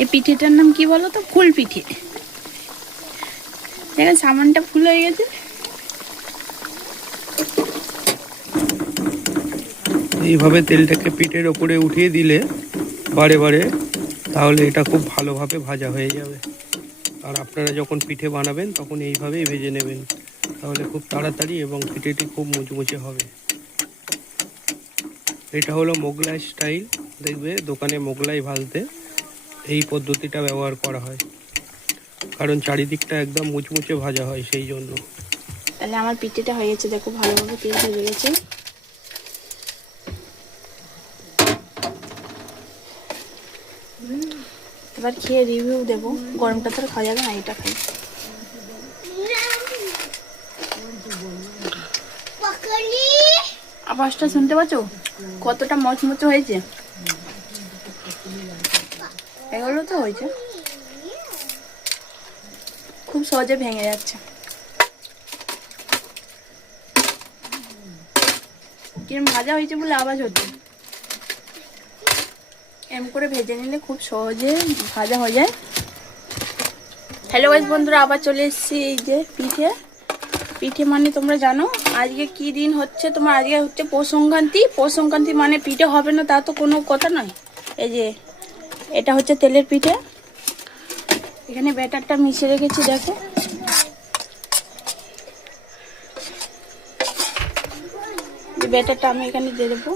এই পিঠেটার নাম কি বলো তো? ফুল পিঠে। দেখেন সামানটা ফুল হয়ে গেছে। এইভাবে তেলটাকে পিঠের ওপরে উঠিয়ে দিলে বারে বারে, তাহলে এটা খুব ভালোভাবে ভাজা হয়ে যাবে। আর আপনারা যখন পিঠে বানাবেন তখন এইভাবেই ভেজে নেবেন, তাহলে খুব তাড়াতাড়ি এবং পিঠেটি খুব মুচমুচে হবে। এটা হলো মোগলাই স্টাইল। দেখবে দোকানে মোগলাই ভাজতে এই পদ্ধতিটা ব্যবহার করা হয়, কারণ চারিদিকটা একদম মুচমুচে ভাজা হয় সেই জন্য। তাহলে আমার পিঠেটা হয়ে গেছে, দেখো ভালোভাবে তেল ভেজে গেছে। এবার খেয়ে রিভিউ দেবো। গরমটা তো খাওয়া যাবে না, এটা খাই। আওয়াজটা শুনতে পাচ্ছ কতটা মচমচে হয়েছে? এগুলো তো হয়েছে, খুব সহজে ভেঙে যাচ্ছে। কিরম ভাজা হয়েছে বলে আওয়াজ হচ্ছে। এম করে ভেজে নিলে খুব সহজে ভাজা হয়ে যায়। হ্যালো গাইস বন্ধুরা, আবার চলে এসেছি এই যে পিঠে। পিঠে মানে তোমরা জানো আজকে কি দিন হচ্ছে? তোমার আজকে হচ্ছে পৌষ সংক্রান্তি। পৌষ সংক্রান্তি মানে পিঠে হবে না তা তো কোনো কথা নয়। এই যে এটা হচ্ছে তেলের পিঠে। এখানে ব্যাটারটা মিশিয়ে রেখেছি, দেখো। ব্যাটারটা আমি এখানে দিয়ে দেবো।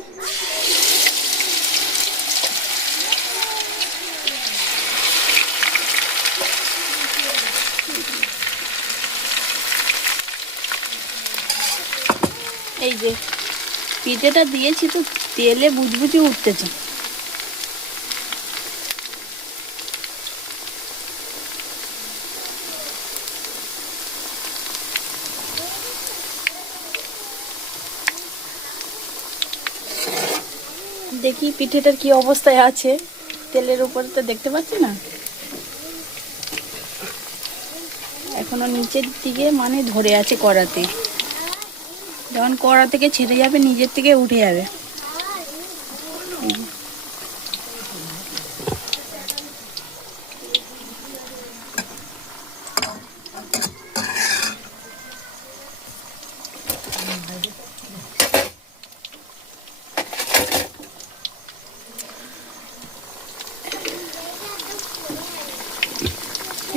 এই যে পিঠেটা দিয়েছি তো তেলে বুঝবুঝি উঠতেছে। দেখি পিঠেটার কি অবস্থায় আছে। তেলের উপরে তো দেখতে পাচ্ছি না, এখনো নিচের দিকে মানে ধরে আছে কড়াতে। যখন কড়া থেকে ছেড়ে যাবে নিজের থেকে উঠে যাবে।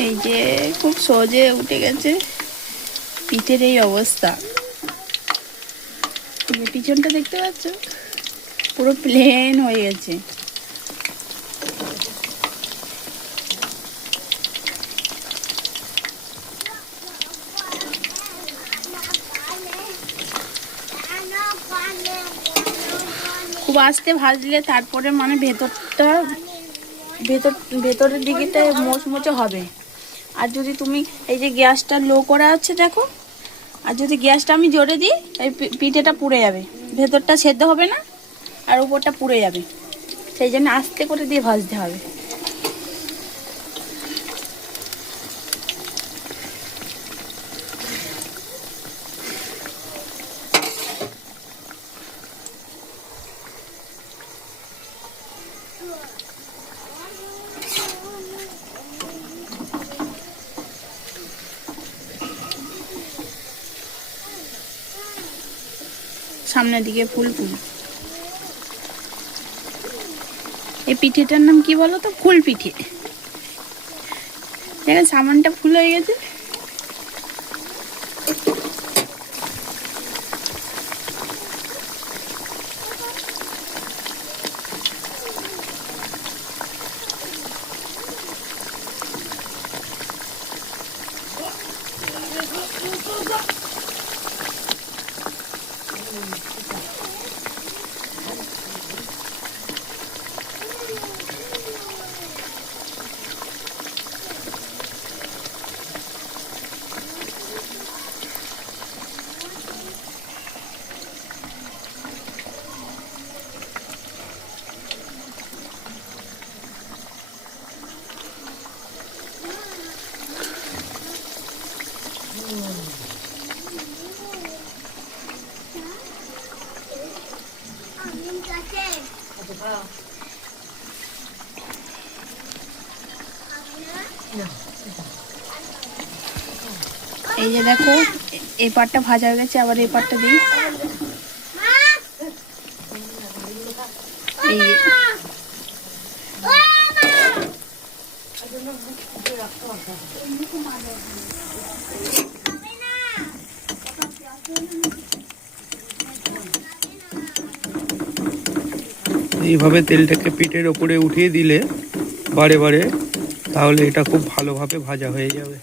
এই যে খুব সহজে উঠে গেছে পিঠের এই অবস্থা। পিছনটা দেখতে পাচ্ছ পুরো প্লেন হয়ে গেছে। খুব আস্তে ভাজলে তারপরে মানে ভেতরের দিকেটা মোচমোচে হবে। আর যদি তুমি এই যে গ্যাসটা লো করা আছে দেখো, আর যদি গ্যাসটা আমি জোরে দিই এই পিঠেটা পুড়ে যাবে, ভেতরটা সেদ্ধ হবে না আর উপরটা পুড়ে যাবে। সেই জন্য আস্তে করে দিয়ে ভাজতে হবে। সামনের দিকে ফুল ফুল। এই পিঠেটার নাম কি বলো তো? ফুল পিঠে। দেখেন সামানটা ফুল হয়ে গেছে। এই যে দেখো, এই পাটটা ভাজা হয়ে গেছে, আবার এই পাটটা দিই। এই যে এইভাবে তেলটাকে পিঠের ওপরে উঠিয়ে দিলে বারে বারে, তাহলে এটা খুব ভালোভাবে ভাজা হয়ে যাবে।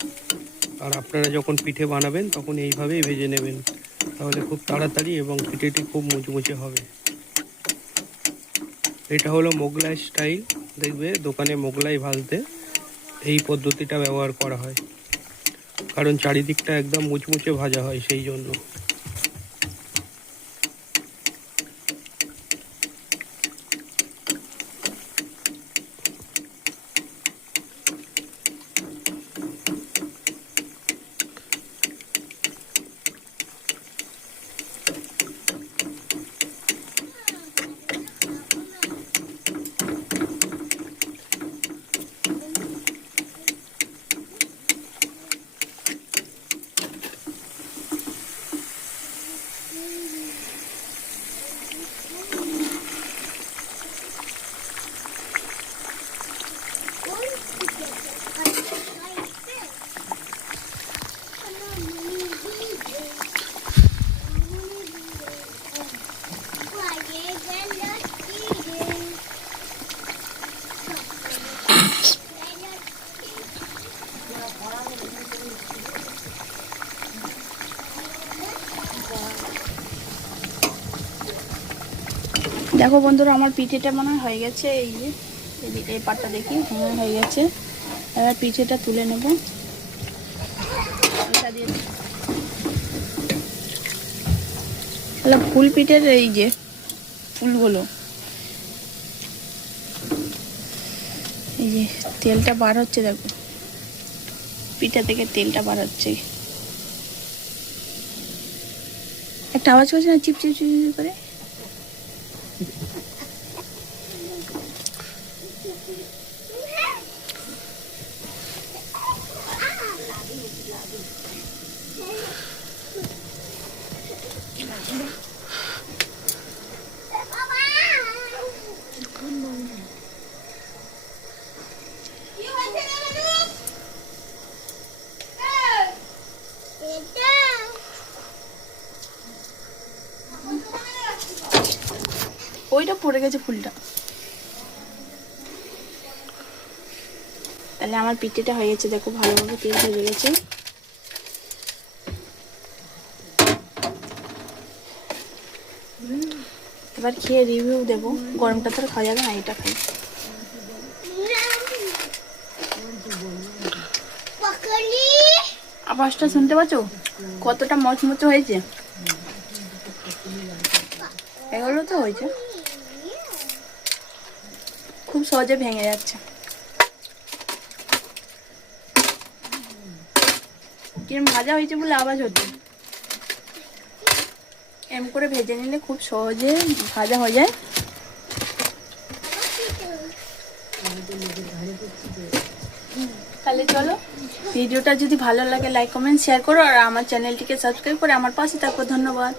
আর আপনারা যখন পিঠে বানাবেন তখন এইভাবেই ভেজে নেবেন, তাহলে খুব তাড়াতাড়ি এবং পিঠেটি খুব মুচমুচে হবে। এটা হলো মোগলাই স্টাইল। দেখবে দোকানে মোগলাই ভাজতে এই পদ্ধতিটা ব্যবহার করা হয়, কারণ চারিদিকটা একদম মুচমুচে ভাজা হয় সেই জন্য। দেখো বন্ধুরা, আমার পিঠেটা মনে হয় হয়ে গেছে। এই যে এই পাটটা দেখি, হ্যাঁ হয়ে গেছে। এবার পিঠেটা তুলে নেব। তাহলে ফুল পিঠের এই যে ফুলগুলো, এই যে তেলটা বার হচ্ছে, দেখো পিঠা থেকে তেলটা বার হচ্ছে। একটা আওয়াজ করছে না, চিপ চিপ চিপ করে। ওইটা পড়ে গেছে ফুলটা। তাহলে আমার পিঠেটা হয়ে গেছে, দেখো ভালোভাবে তেল ভেজে গেছে। এবার খেয়ে রিভিউ দেবো। গরমটা তো খাওয়া যাবে না, এটা খাই। আওয়াজটা শুনতে পাচ্ছ কতটা মচমচে হয়েছে? এগুলো তো হয়েছে, খুব সহজে ভেঙে যাচ্ছে। কিরম ভাজা হয়েছে বলে আওয়াজ হচ্ছে। এম করে ভেজে নিলে খুব সহজে ভাজা হয়ে যায়। তাহলে চলো, ভিডিওটা যদি ভালো লাগে লাইক কমেন্ট শেয়ার করো, আর আমার চ্যানেলটিকে সাবস্ক্রাইব করে আমার পাশে থাকো। ধন্যবাদ।